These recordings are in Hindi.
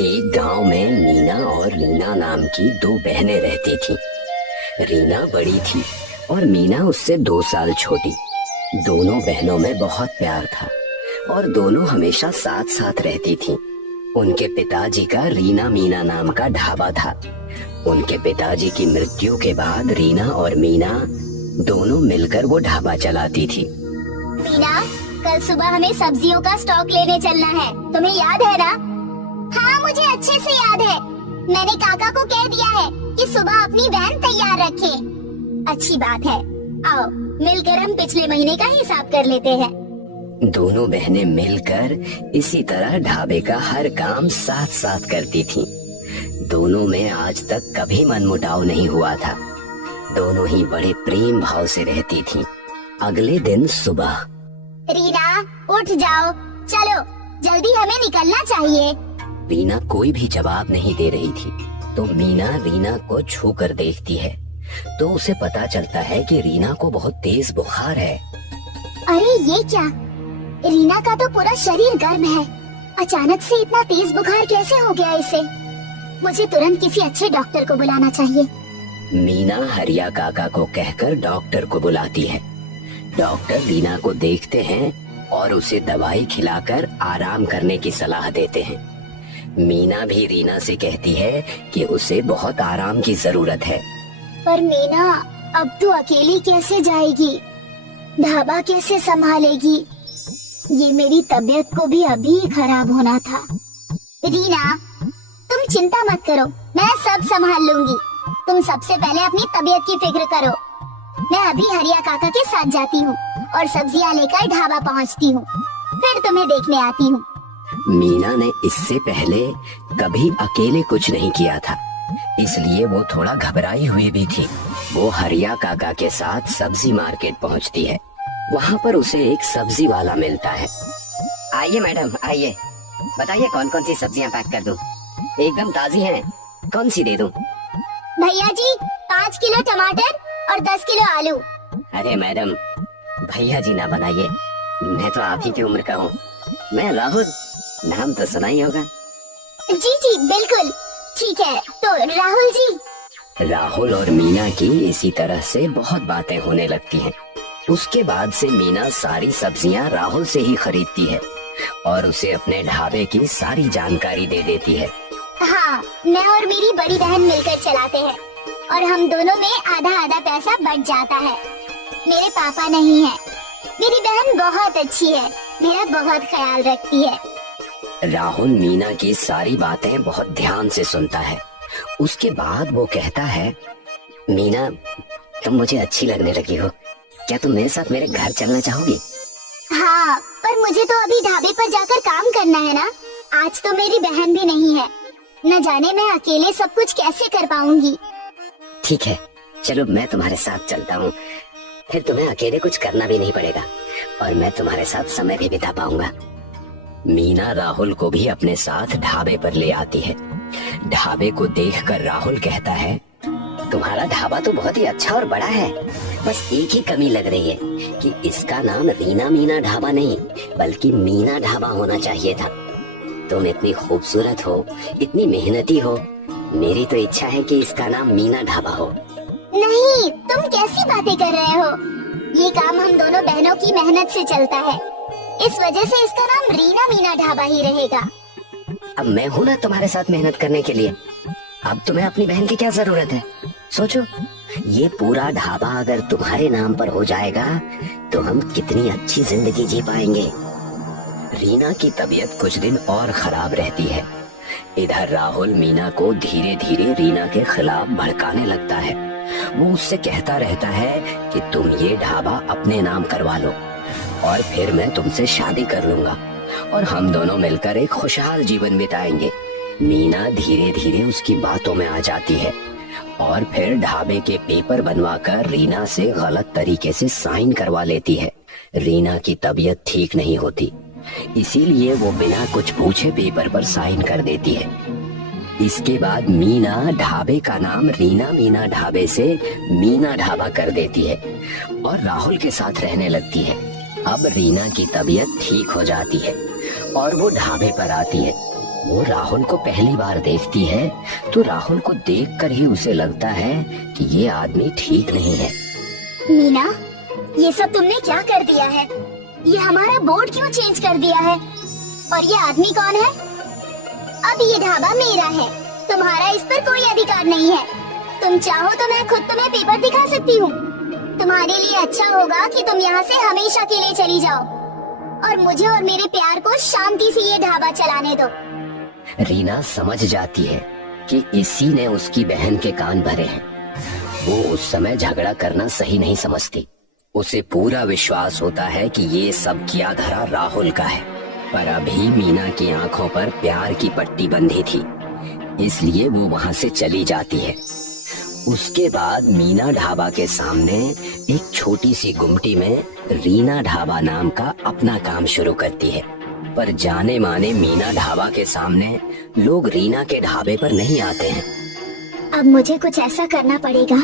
एक गांव में मीना और रीना नाम की दो बहनें रहती थीं। रीना बड़ी थी और मीना उससे 2 साल छोटी। दोनों बहनों में बहुत प्यार था और दोनों हमेशा साथ साथ रहती थीं। उनके पिताजी का रीना मीना नाम का ढाबा था। उनके पिताजी की मृत्यु के बाद रीना और मीना दोनों मिलकर वो ढाबा चलाती थी। मीना, कल सुबह हमें सब्जियों का स्टॉक लेने चलना है, तुम्हें याद है ना? हाँ, मुझे अच्छे से याद है। मैंने काका को कह दिया है कि सुबह अपनी वैन तैयार रखे। अच्छी बात है, आओ मिलकर हम पिछले महीने का हिसाब कर लेते हैं। दोनों बहनें मिलकर इसी तरह ढाबे का हर काम साथ साथ करती थीं। दोनों में आज तक कभी मनमुटाव नहीं हुआ था। दोनों ही बड़े प्रेम भाव से रहती थीं। अगले दिन सुबह, रीना उठ जाओ, चलो जल्दी हमें निकलना चाहिए। रीना कोई भी जवाब नहीं दे रही थी, तो मीना रीना को छू कर देखती है तो उसे पता चलता है कि रीना को बहुत तेज बुखार है। अरे ये क्या? रीना का तो पूरा शरीर गर्म है, अचानक से इतना तेज बुखार कैसे हो गया इसे? मुझे तुरंत किसी अच्छे डॉक्टर को बुलाना चाहिए। मीना हरिया काका को कहकर डॉक्टर को बुलाती है। डॉक्टर रीना को देखते हैं और उसे दवाई खिलाकर आराम करने की सलाह देते हैं। मीना भी रीना से कहती है कि उसे बहुत आराम की जरूरत है। पर मीना, अब तू अकेली कैसे जाएगी? ढाबा कैसे संभालेगी? ये मेरी तबीयत को भी अभी खराब होना था। रीना, तुम चिंता मत करो, मैं सब संभाल लूंगी। तुम सबसे पहले अपनी तबीयत की फिक्र करो। मैं अभी हरिया काका के साथ जाती हूँ और सब्जियाँ लेकर ढाबा पहुँचती हूँ, फिर तुम्हें देखने आती हूँ। मीना ने इससे पहले कभी अकेले कुछ नहीं किया था, इसलिए वो थोड़ा घबराई हुई भी थी। वो हरिया काका के साथ सब्जी मार्केट पहुँचती है। वहाँ पर उसे एक सब्जी वाला मिलता है। आइए मैडम, आइए, बताइए कौन कौन सी सब्जियाँ पैक कर दूं? एकदम ताजी हैं, कौन सी दे दूं? भैया जी, 5 किलो टमाटर और 10 किलो आलू। अरे मैडम, भैया जी ना बनाइए, मैं तो आप ही की उम्र का हूँ। मैं राहुल, नाम तो सुना ही होगा। जी जी बिल्कुल, ठीक है। तो राहुल जी। राहुल और मीना की इसी तरह से बहुत बातें होने लगती हैं। उसके बाद से मीना सारी सब्जियां राहुल से ही खरीदती है और उसे अपने ढाबे की सारी जानकारी दे देती है। हाँ, मैं और मेरी बड़ी बहन मिलकर चलाते हैं और हम दोनों में आधा आधा पैसा बच जाता है। मेरे पापा नहीं है, मेरी बहन बहुत अच्छी है, मेरा बहुत ख्याल रखती है। राहुल मीना की सारी बातें बहुत ध्यान से सुनता है। उसके बाद वो कहता है, मीना, तुम मुझे अच्छी लगने लगी हो। क्या तुम मेरे साथ मेरे घर चलना चाहोगी? हाँ, पर मुझे तो अभी ढाबे पर जाकर काम करना है ना। आज तो मेरी बहन भी नहीं है, न जाने मैं अकेले सब कुछ कैसे कर पाऊंगी। ठीक है, चलो मैं तुम्हारे साथ चलता हूँ, फिर तुम्हें अकेले कुछ करना भी नहीं पड़ेगा और मैं तुम्हारे साथ समय भी बिता पाऊंगा। मीना राहुल को भी अपने साथ ढाबे पर ले आती है। ढाबे को देखकर राहुल कहता है, तुम्हारा ढाबा तो बहुत ही अच्छा और बड़ा है, बस एक ही कमी लग रही है कि इसका नाम रीना मीना ढाबा नहीं बल्कि मीना ढाबा होना चाहिए था। तुम इतनी खूबसूरत हो, इतनी मेहनती हो, मेरी तो इच्छा है कि इसका नाम मीना ढाबा हो। नहीं, तुम कैसी बातें कर रहे हो? ये काम हम दोनों बहनों की मेहनत से चलता है, इस वजह से इसका नाम रीना मीना ढाबा ही रहेगा। अब मैं हूँ ना तुम्हारे साथ मेहनत करने के लिए, अब तुम्हें अपनी बहन की क्या जरूरत है? सोचो, ये पूरा ढाबा अगर तुम्हारे नाम पर हो जाएगा तो हम कितनी अच्छी जिंदगी जी पाएंगे। रीना की तबीयत कुछ दिन और खराब रहती है। इधर राहुल मीना को धीरे धीरे रीना के खिलाफ भड़काने लगता है। वो उससे कहता रहता है कि तुम ये ढाबा अपने नाम करवा लो और फिर मैं तुमसे शादी कर लूंगा और हम दोनों मिलकर एक खुशहाल जीवन बिताएंगे। मीना धीरे धीरे उसकी बातों में आ जाती है और फिर ढाबे के पेपर बनवाकर रीना से गलत तरीके से साइन करवा लेती है। रीना की तबीयत ठीक नहीं होती, इसीलिए वो बिना कुछ पूछे पेपर पर साइन कर देती है। इसके बाद मीना ढाबे का नाम रीना मीना ढाबे से मीना ढाबा कर देती है और राहुल के साथ रहने लगती है। अब रीना की तबीयत ठीक हो जाती है और वो ढाबे पर आती है। वो राहुल को पहली बार देखती है तो राहुल को देखकर ही उसे लगता है कि ये आदमी ठीक नहीं है। मीना, ये सब तुमने क्या कर दिया है? ये हमारा बोर्ड क्यों चेंज कर दिया है? और ये आदमी कौन है? अब ये ढाबा मेरा है, तुम्हारा इस पर कोई अधिकार नहीं है। तुम चाहो तो मैं खुद तुम्हें पेपर दिखा सकती हूँ। तुम्हारे लिए अच्छा होगा कि तुम यहाँ से हमेशा के लिए चली जाओ और मुझे और मेरे प्यार को शांति से ये ढाबा चलाने दो। रीना समझ जाती है कि इसी ने उसकी बहन के कान भरे हैं। वो उस समय झगड़ा करना सही नहीं समझती। उसे पूरा विश्वास होता है कि ये सब किया धरा राहुल का है, पर अभी मीना की आंखों पर प्यार की पट्टी बंधी थी, इसलिए वो वहाँ से चली जाती है। उसके बाद मीना ढाबा के सामने एक छोटी सी गुमटी में रीना ढाबा नाम का अपना काम शुरू करती है। पर जाने माने मीना ढाबा के सामने लोग रीना के ढाबे पर नहीं आते हैं। अब मुझे कुछ ऐसा करना पड़ेगा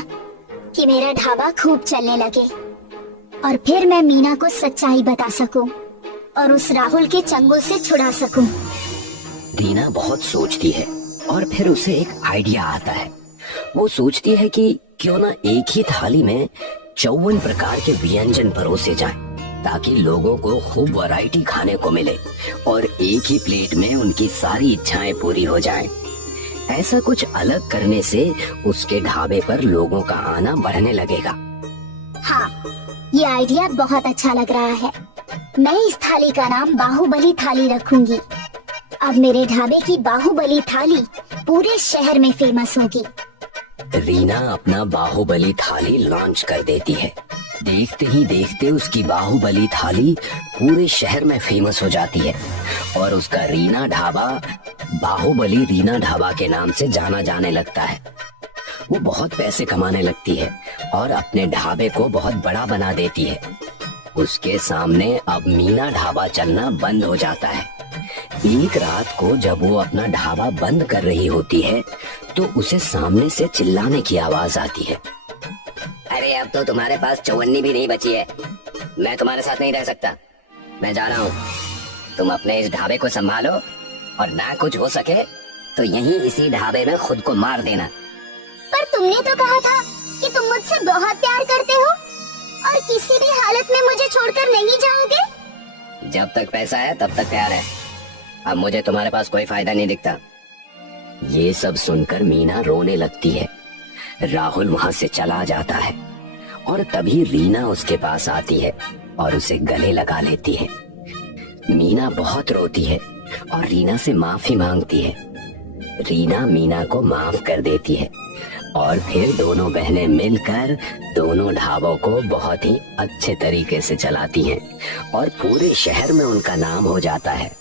कि मेरा ढाबा खूब चलने लगे और फिर मैं मीना को सच्चाई बता सकूं और उस राहुल के चंगुल से छुड़ा सकूं। रीना बहुत सोचती है और फिर उसे एक आइडिया आता है। वो सोचती है कि क्यों ना एक ही थाली में 54 प्रकार के व्यंजन परोसे जाएं, ताकि लोगों को खूब वैरायटी खाने को मिले और एक ही प्लेट में उनकी सारी इच्छाएं पूरी हो जाएं। ऐसा कुछ अलग करने से उसके ढाबे पर लोगों का आना बढ़ने लगेगा। हाँ, ये आइडिया बहुत अच्छा लग रहा है। मैं इस थाली का नाम बाहुबली थाली रखूंगी। अब मेरे ढाबे की बाहुबली थाली पूरे शहर में फेमस होगी। रीना अपना बाहुबली थाली लॉन्च कर देती है। देखते ही देखते उसकी बाहुबली थाली पूरे शहर में फेमस हो जाती है और उसका रीना ढाबा बाहुबली रीना ढाबा के नाम से जाना जाने लगता है। वो बहुत पैसे कमाने लगती है और अपने ढाबे को बहुत बड़ा बना देती है। उसके सामने अब मीना ढाबा चलना बंद हो जाता है। एक रात को जब वो अपना ढाबा बंद कर रही होती है तो उसे सामने से चिल्लाने की आवाज आती है। अरे अब तो तुम्हारे पास चौवन्नी भी नहीं बची है। मैं तुम्हारे साथ नहीं रह सकता। मैं जा रहा हूँ। तुम अपने इस ढाबे को संभालो और ना कुछ हो सके तो यहीं इसी ढाबे में खुद को मार देना। पर तुमने तो कहा था कि तुम मुझसे बहुत प्यार करते हो और किसी भी हालत में मुझे छोड़कर नहीं जाओगे। जब तक पैसा है तब तक प्यार है। अब मुझे तुम्हारे पास कोई फायदा नहीं दिखता। ये सब सुनकर मीना रोने लगती है। राहुल वहाँ से चला जाता है और तभी रीना उसके पास आती है और उसे गले लगा लेती है। मीना बहुत रोती है और रीना से माफी मांगती है। रीना मीना को माफ कर देती है और फिर दोनों बहनें मिलकर दोनों ढाबों को बहुत ही अच्छे तरीके से चलाती हैं और पूरे शहर में उनका नाम हो जाता है।